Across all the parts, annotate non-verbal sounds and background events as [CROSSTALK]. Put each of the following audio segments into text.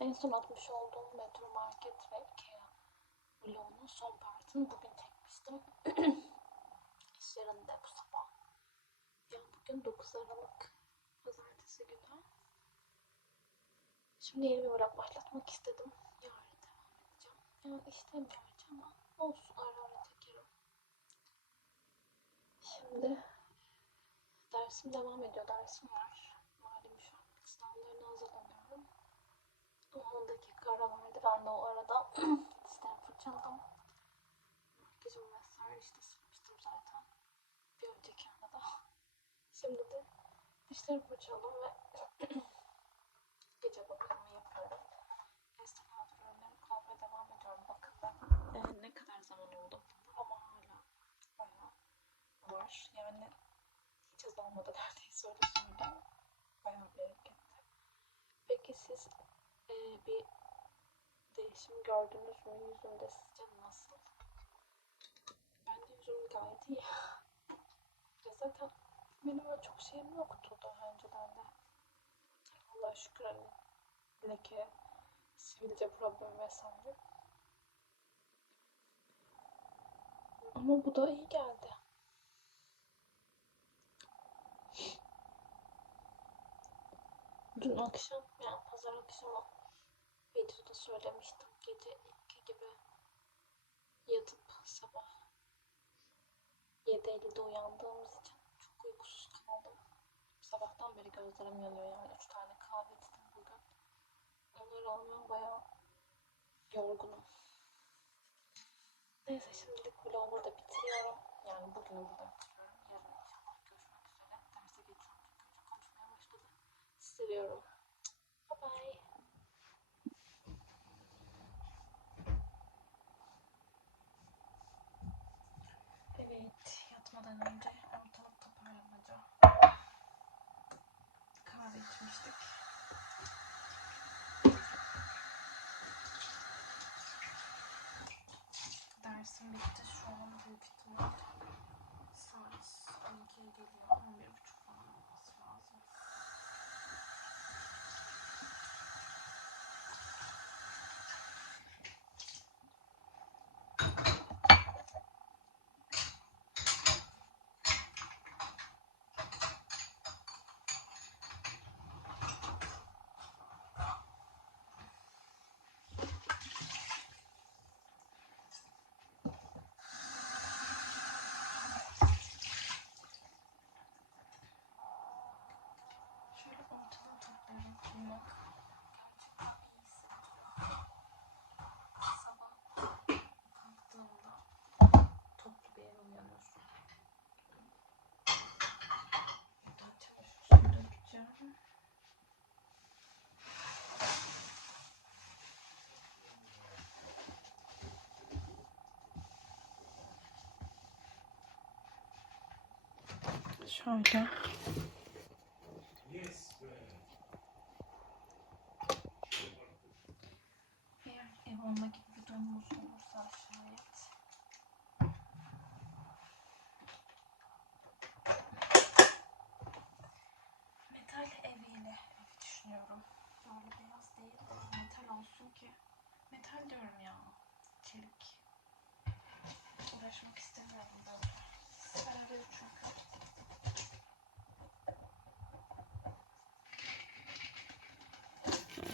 en son atmış olduğum Metro Market ve Ikea vlogunun son partını bugün çekmiştim. [CLEARS THROAT] İş yerinde bu sabah. Ya bugün 9 Aralık Pazartesi günü. Şimdi yeni bir vlog başlatmak istedim. Yarın devam edeceğim. Yani gerçi ama olsun ara ara çekerim. Şimdi dersim devam ediyor. Dersim var. 10 dakika ara vardı. Ben de o arada [CLEARS THROAT] dişlerimi fırçaladım. Makyajımı vesaire işte sürmüştüm zaten. Bir önceki arada. [LAUGHS] Şimdi de dişlerimi fırçaladım ve [CLEARS THROAT] gece bakımımı yapıyorum. Destek ürünlerimi kullanmaya devam ediyorum. Bakın ben e, ne kadar zaman oldu ama hala bayağı var. Yani hiç azalmadı [LAUGHS] neredeyse öyle söyleyeyim. Bayağı bir hareketli. Peki siz bir değişim gördünüz mü yüzümde sizce nasıl? Bence yüzüm gayet iyi. Ya zaten benim öyle çok şeyim yoktu daha önceden de. Allah'a şükür hani leke, sivilce problemi vesaire. Ama bu da iyi geldi. Dün akşam yani pazar akşamı videoda söylemiştim. Gece 2 gibi yatıp sabah 7.50'de uyandığımız için çok uykusuz kaldım. Sabahtan beri gözlerim yanıyor yani 3 tane kahve içtim bugün. Ona rağmen bayağı yorgunum. Neyse şimdilik vlogu burada bitiriyorum. Yani bugünü burada bitiriyorum. Yarın inşallah görüşmek üzere. Derse geçeceğim çünkü konuşmaya başladı. Seviyorum. Kahve içmiştik. Dersim bitti şu an büyük ihtimal. Saat 12'ye geliyor. 11.30 falan olması lazım. Şöyle ortadan toplayalım bulmak. Sabah kalktığımda toplu bir uyanıyorsun. Buradan çamaşır dökeceğim. Şöyle. Eğer ev alma gibi bir durumunuz olursa şayet metal eviyle evi düşünüyorum. Böyle beyaz değil de metal olsun ki metal diyorum ya çelik. Uğraşmak istemiyorum böyle. Sararıyor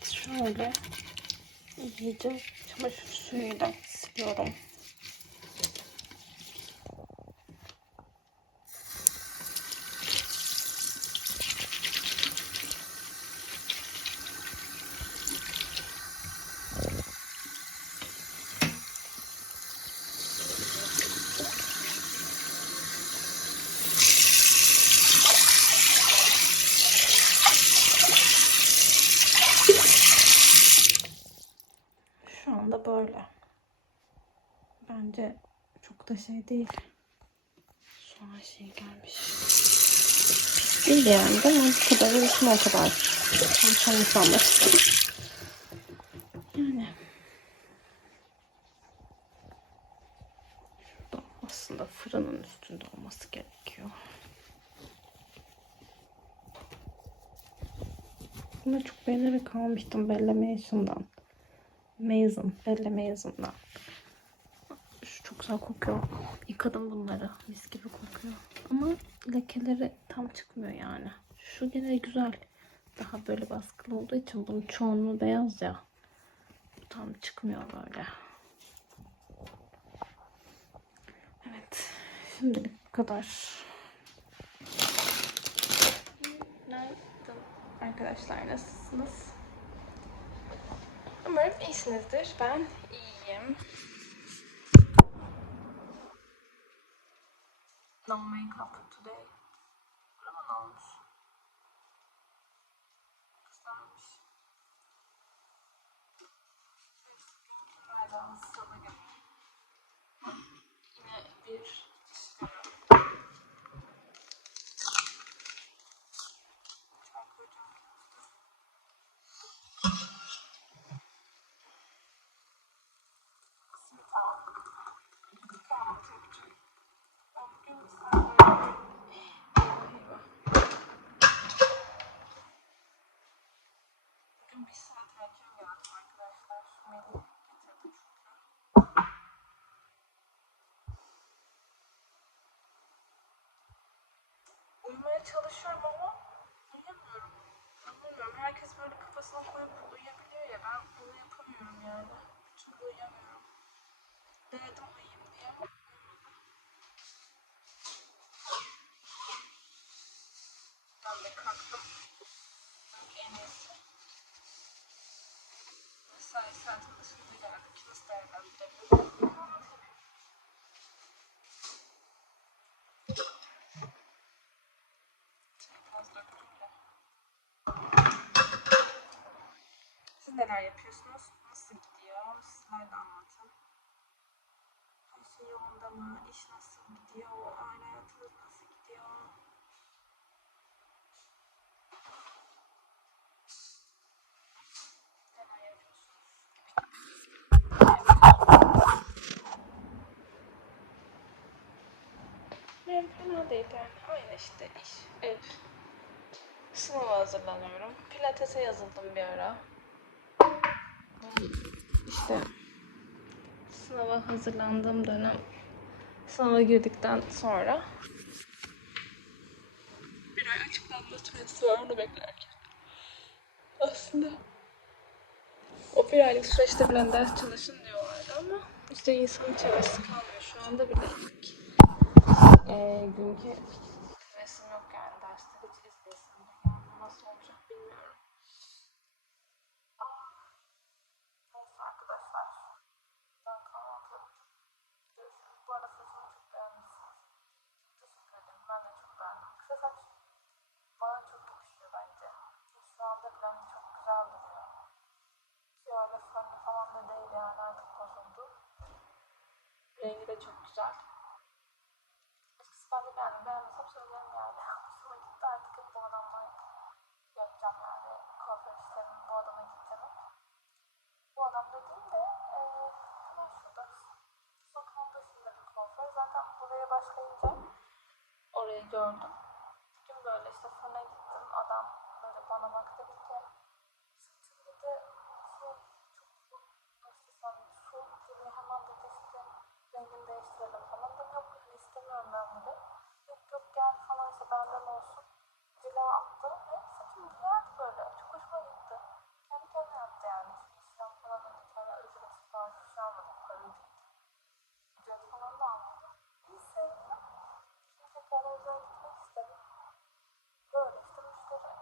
çünkü. Şöyle iyice çamaşır suyuyla siliyorum. Böyle. Bence çok da şey değil. Şu an şey gelmiş. Değil yani değil mi? Bu kadar olsun o kadar. Çalışan insanlar. Yani. Şurada aslında fırının üstünde olması gerekiyor. Bunu çok beğenerek almıştım Bella Mason'dan. Mason, Bella Mason'dan. Şu çok güzel kokuyor. Yıkadım bunları. Mis gibi kokuyor. Ama lekeleri tam çıkmıyor yani. Şu gene güzel. Daha böyle baskılı olduğu için bunun çoğunluğu beyaz ya. Bu tam çıkmıyor böyle. Evet. Şimdilik bu kadar. Günaydın. Arkadaşlar nasılsınız? Umarım iyisinizdir. Ben iyiyim. No makeup today. Ama ne olmuş? Kızarmış. Hala salı gibi. Yine bir Çay koyacağım. Simit aldım. Kahvaltı yapacağım. Ben bugün sadece... Eyvah eyvah. Bugün bir saat erken geldim arkadaşlar. Melih getirdi çünkü. Uyumaya çalışıyorum ama uyuyamıyorum. Anlamıyorum. Herkes böyle kafasına koyup uyuyabiliyor ya. Ben bunu yapamıyorum yani. Türlü uyuyamıyorum. Denedim uyuyayım diye ama uyumadım. Ben de kalktım. En iyisi. Mesai saati dışında geldik. Nasıl değerlendirebilirim? Biraz döktüm de. Neler yapıyorsunuz? Nasıl gidiyor? Sizler de anlatın. Her şey yolunda mı? İş nasıl gidiyor? Aile hayatınız nasıl gidiyor? Benim fena değil. Aynı işte iş, ev. Sınava hazırlanıyorum. Pilates'e yazıldım bir ara. İşte sınava hazırlandığım dönem sınava girdikten sonra bir ay açıklanma süresi var onu beklerken. Aslında o bir aylık süreçte bile ders çalışın diyorlardı ama işte insanın çevresi kalmıyor. Şu anda bile ilk günkü resim yok yani derste hiç izleyesim de gelmiyor. Nasıl olacak bilmiyorum. Ah, Neyse arkadaşlar. Ben kahvaltı yapacağım. Görüşürüz. Bu arada saçımı çok beğenmişsiniz. Teşekkür ederim. Ben de çok beğendim. Kısa saç bana çok yakışıyor bence. Şu anda bile hani çok güzel duruyor. Şey öyle fönlü falan da değil yani artık bozuldu. Rengi de çok güzel. Açıkçası ben de beğendim. Beğenmesem söylerim yani. Hoşuma gitti artık hep bu adamla yapacağım yani. Kuaför işlerimi bu adama gideceğim. Bu adam dediğim de eee hemen şurada. Sokağın başında bir kuaför. Zaten buraya başlayınca orayı gördüm. Bugün böyle işte fırına gittim. Adam böyle bana baktı dedi ki saçın dedi şey çok nasıl desem soğuk geliyor hemen dedi işte rengini değiştirelim falan. Dedim yok hani istemiyorum ben dedi. Yok yok gel falan işte benden olsun. Cila attı ve saçım güzeldi böyle. Çok hoşuma gitti. Kendi kendine yaptı yani. Hiçbir işlem falan da bir tane ücret falan hiçbir şey almadım. Para ücret. Ücret falan da almadım. İyi sevdim. Şimdi tekrar özel gitmek istedim. Böyle işte müşteri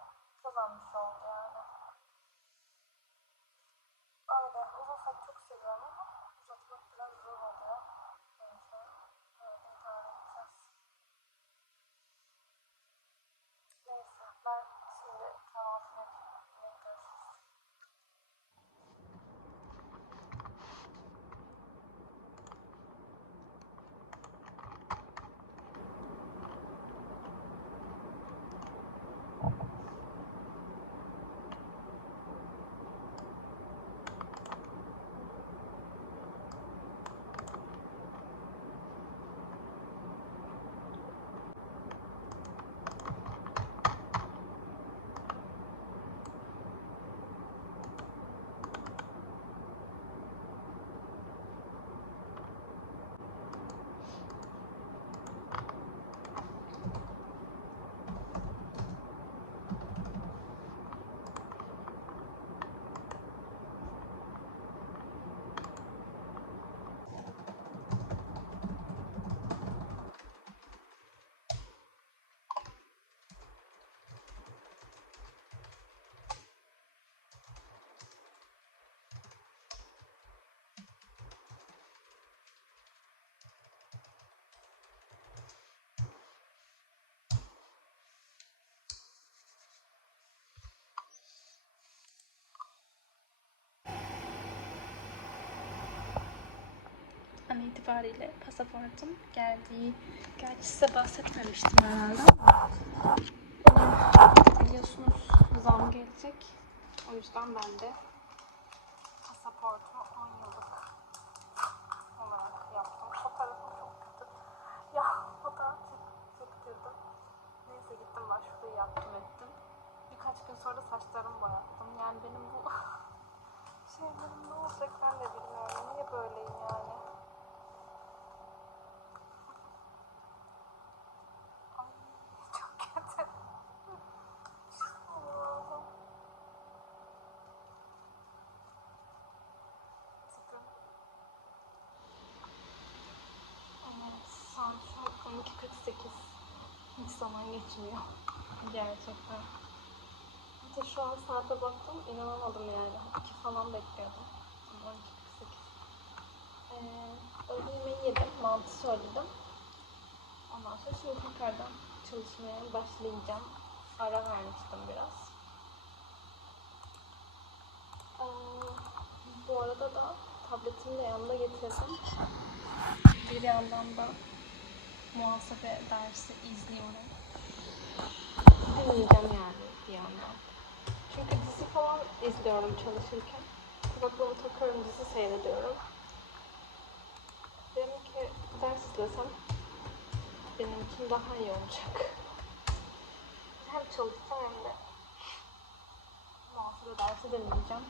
kazanmış oldu yani. Öyle uzun saç itibariyle pasaportum geldi. Gerçi size bahsetmemiştim herhalde. Biliyorsunuz zam gelecek. O yüzden ben de pasaportumu 10 yıllık olarak yaptım. Fotoğrafım çok kötü. Ya fotoğraf çek- çektirdim. Neyse gittim başvuruyu yaptım ettim. Birkaç gün sonra saçlarımı boyattım. Yani benim bu [LAUGHS] şeylerim ne olacak ben de bilmiyorum. Niye böyleyim yani? Ay çok kötü. Allah'ım. Tipim. Evet, saat şu an 12.48. Hiç zaman geçmiyor. Gerçekten. Hatta şu an saate baktım, inanamadım yani. 2 falan bekliyordum. Ama 12.48. Ee, öğle yemeği yedim, mantı söyledim. Ondan sonra şimdi tekrardan çalışmaya başlayacağım. Ara vermiştim biraz. Ee, bu arada da tabletimi de yanımda getirdim. Bir yandan da muhasebe dersi izliyorum. Dinleyeceğim yani bir yandan. Çünkü dizi falan izliyorum çalışırken. Kulaklığımı takıyorum, dizi seyrediyorum. Dedim ki ders izlesem benim için daha iyi olacak. Hem çalışacağım hem de muhasebe dersi dinleyeceğim.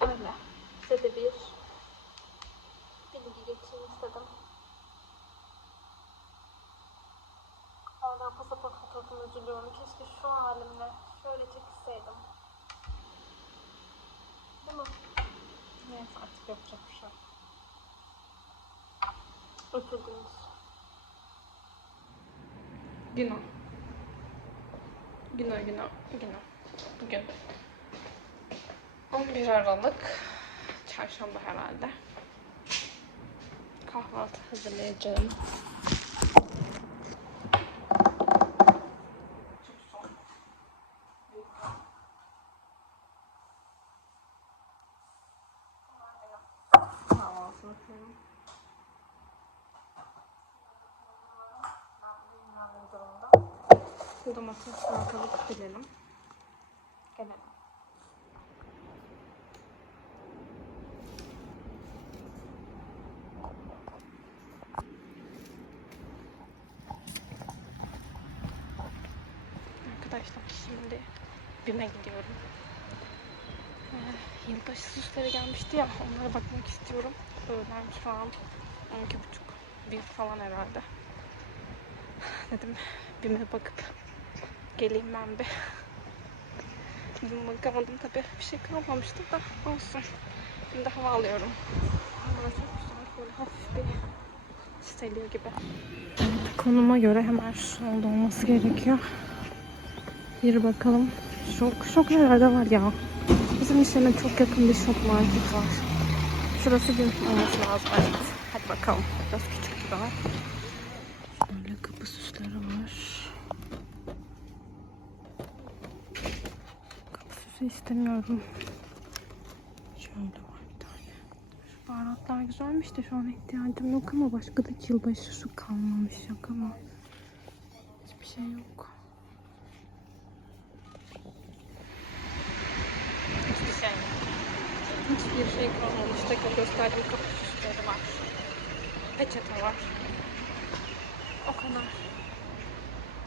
Öyle. Size de bir bilgi geçeyim istedim. Hala pasaport üzülüyorum. Keşke şu halimle şöyle çekilseydim. Değil mi? Neyse artık yapacak bir şey. Oturdunuz. Günah. Günah, günah, günah. Bugün 11 Aralık. Çarşamba herhalde. Kahvaltı hazırlayacağım. Çok soğuk. Kahvaltını yapıyorum. Domates, salatalık bilelim. Gelelim. Arkadaşlar şimdi BİM'e gidiyorum. Ee, yılbaşı süsleri gelmişti ya onlara bakmak istiyorum. Öğlen şu an 12.30 bir falan herhalde. [SIGHS] Dedim BİM'e bakıp geleyim ben bir. Dün bakamadım tabi bir şey kalmamıştı da olsun. Şimdi hava alıyorum. Hava çok güzel böyle hafif bir seliyor gibi. Konuma göre hemen şu oldu olması gerekiyor. Bir bakalım. Şok, şok herhalde var ya. Bizim iş yerine çok yakın bir şok market var. Şurası bir olması lazım. Evet. Hadi bakalım. Biraz küçük gibi ama. Şöyle kapı süsleri var. Süsü istemiyorum. Şöyle var bir tane. Şu baharatlar güzelmiş de şu an ihtiyacım yok ama başka da yılbaşı şu kalmamış yok ama. Hiçbir şey yok. Hiçbir şey yok. Hiçbir şey kalmamış. Tekrar gösterdiğim kapı süsleri var. Peçete var. O kadar.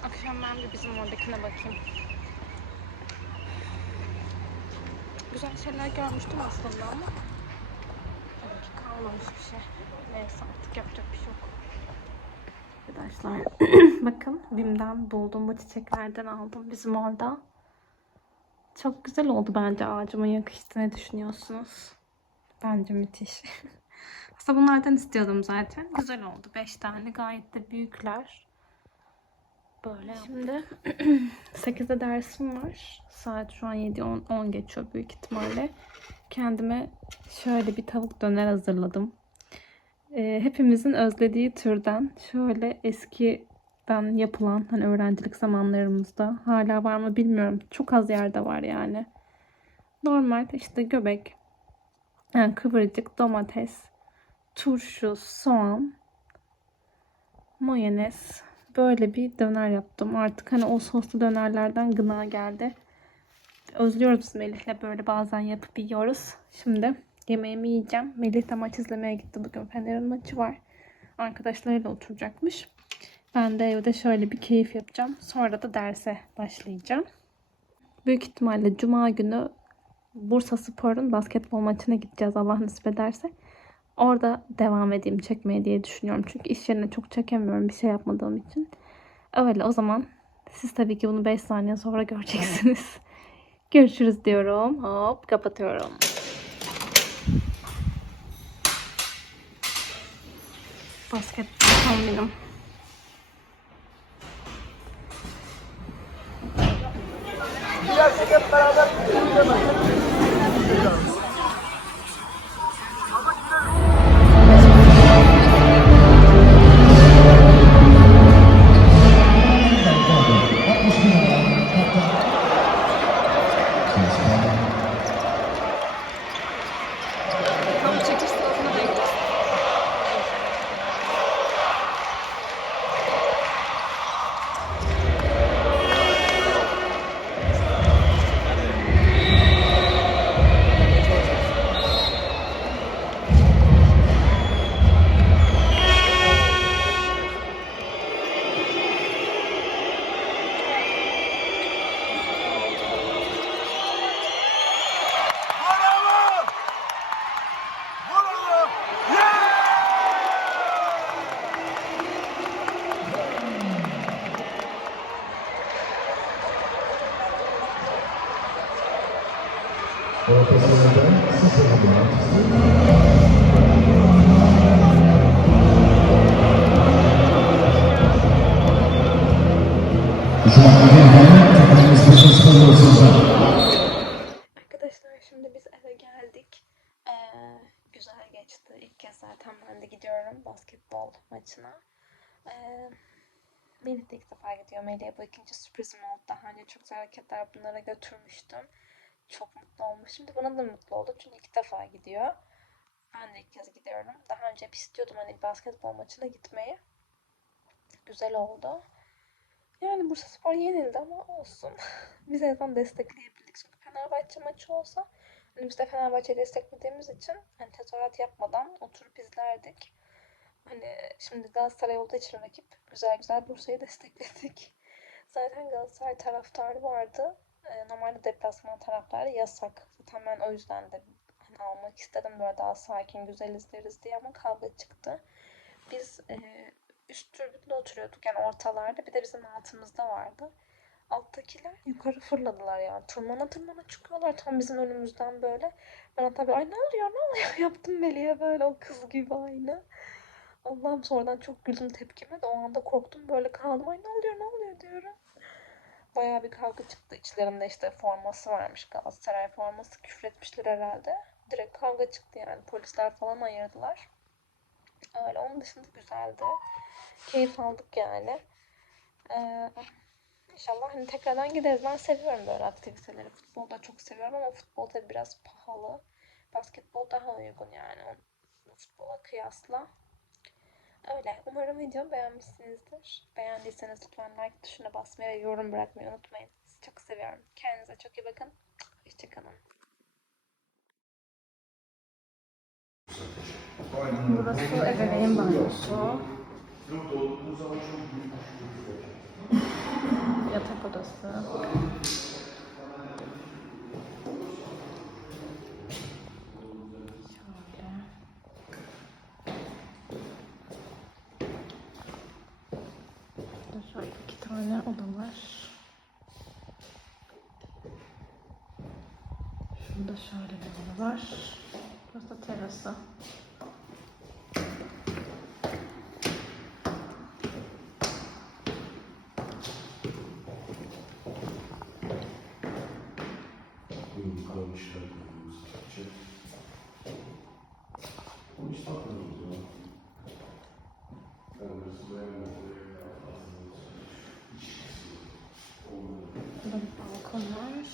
Akşam ben bir bizim oradakine bakayım. Güzel şeyler görmüştüm aslında ama tabii ki kalmamış bir şey. Neyse artık yapacak bir şey yok. Arkadaşlar [CLEARS THROAT] bakın Bim'den buldum bu çiçeklerden aldım bizim orada. Çok güzel oldu bence ağacıma yakıştı. Ne düşünüyorsunuz? Bence müthiş. [LAUGHS] Aslında bunlardan istiyordum zaten. Güzel oldu. 5 tane gayet de büyükler. Böyle Şimdi [CLEARS THROAT] 8'de dersim var. Saat şu an 7 10, 10 geçiyor büyük ihtimalle. Kendime şöyle bir tavuk döner hazırladım. Ee, hepimizin özlediği türden şöyle eskiden yapılan hani öğrencilik zamanlarımızda hala var mı bilmiyorum. Çok az yerde var yani. Normal işte göbek, yani kıvırcık, domates, turşu, soğan, mayonez. Böyle bir döner yaptım. Artık hani o soslu dönerlerden gına geldi. Özlüyoruz Melih'le böyle bazen yapıp yiyoruz. Şimdi yemeğimi yiyeceğim. Melih de maç izlemeye gitti. Bugün Fener'in maçı var. Arkadaşlarıyla oturacakmış. Ben de evde şöyle bir keyif yapacağım. Sonra da derse başlayacağım. Büyük ihtimalle Cuma günü Bursa Spor'un basketbol maçına gideceğiz Allah nasip ederse. Orada devam edeyim çekmeye diye düşünüyorum. Çünkü iş yerine çok çekemiyorum bir şey yapmadığım için. Öyle o zaman siz tabii ki bunu 5 saniye sonra göreceksiniz. [LAUGHS] Görüşürüz diyorum. Hop kapatıyorum. Basketbol kombinim. Tam Ee, güzel geçti. İlk kez zaten ben de gidiyorum basketbol maçına. Ee, Melih de ilk defa gidiyor. Melih'e bu ikinci sürprizim oldu. Daha önce çok güzel hareketler bunlara götürmüştüm. Çok mutlu olmuş. Şimdi buna da mutlu oldum. Çünkü ilk defa gidiyor. Ben de ilk kez gidiyorum. Daha önce hep istiyordum hani basketbol maçına gitmeyi. Güzel oldu. Yani Bursa Spor yenildi ama olsun. [LAUGHS] Biz en azından destekleyebildik. Çünkü Fenerbahçe maçı olsa biz de Fenerbahçe'yi desteklediğimiz için hani tezahürat yapmadan oturup izlerdik. Hani şimdi Galatasaray olduğu için rakip güzel güzel Bursa'yı [LAUGHS] destekledik. Zaten Galatasaray taraftarı vardı. Ee, normalde deplasman taraftarı yasak. Zaten ben o yüzden de hani almak istedim böyle daha sakin güzel izleriz diye ama kavga çıktı. Biz e, üst tribünde oturuyorduk yani ortalarda bir de bizim altımızda vardı. Alttakiler yukarı fırladılar yani. Tırmana tırmana çıkıyorlar tam bizim önümüzden böyle. Ben tabii ay ne oluyor ne oluyor [LAUGHS] yaptım Melih'e böyle o kız gibi aynı. Allah'ım sonradan çok güldüm tepkime de o anda korktum böyle kaldım. Ay ne oluyor ne oluyor diyorum. Bayağı bir kavga çıktı. İçlerinde işte forması varmış Galatasaray forması. Küfretmişler herhalde. Direkt kavga çıktı yani. Polisler falan ayırdılar. Öyle. Onun dışında güzeldi. Keyif aldık yani. Ee, inşallah hani tekrardan gideriz. Ben seviyorum böyle aktiviteleri. Futbolu da çok seviyorum ama futbol tabii biraz pahalı. Basketbol daha uygun yani futbola kıyasla. Öyle. Umarım videomu beğenmişsinizdir. Beğendiyseniz lütfen like tuşuna basmayı ve yorum bırakmayı unutmayın. Sizi çok seviyorum. Kendinize çok iyi bakın. Hoşçakalın. Burası ebeveyn banyosu. Yatak odası. Şöyle. İki tane oda var. Şurada şöyle bir oda var. Burası da terası. Kalmışlar gördüğümüz için. Onu hiç takmıyoruz ya. Ben de size Burada bir balkon var.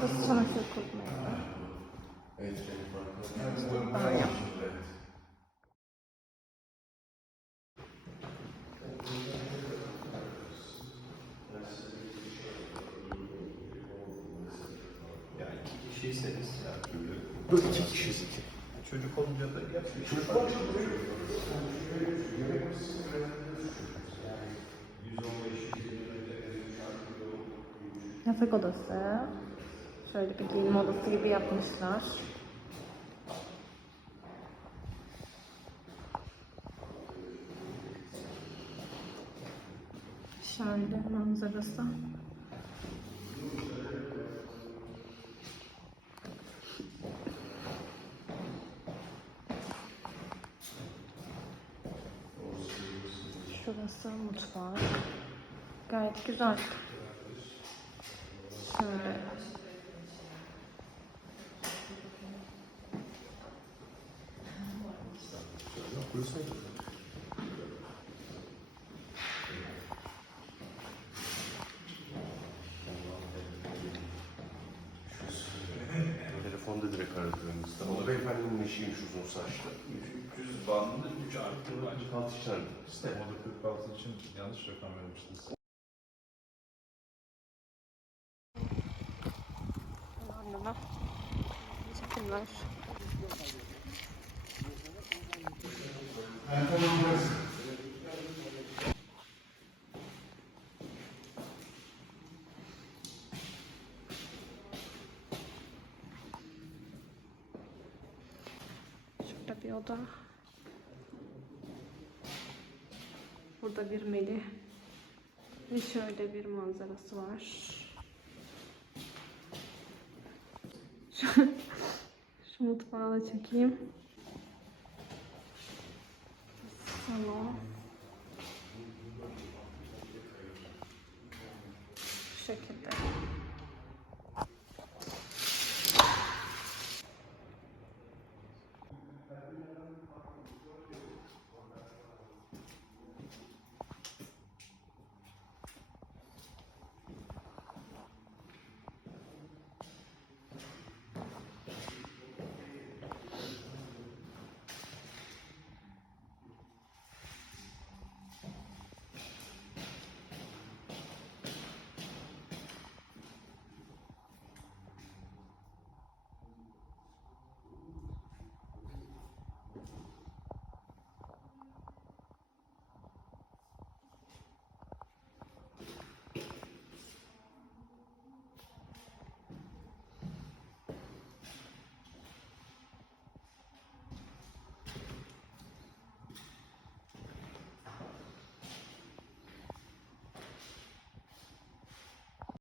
Burası sonraki okul. Evet, Ben yaptım. Yani iki kişiyseniz her türlü. Bu iki kişiyiz iki. Çocuk olunca da gerçekten. Çocuk olunca da Yatak odası. Şöyle bir giyinme odası gibi yapmışlar. Şöyle manzarası. Şurası mutfak. Gayet güzel. Şöyle Telefonda direkt aradığımızda. O da beyefendinin eşiymiş uzun saçlı. 300 bandında 3 artı var. Kalk içeride. İşte. Moda 46 için yanlış rakam vermiştiniz. Bir oda. Burada bir meli. Ve şöyle bir manzarası var. Şu, şu mutfağı da çekeyim. Salon.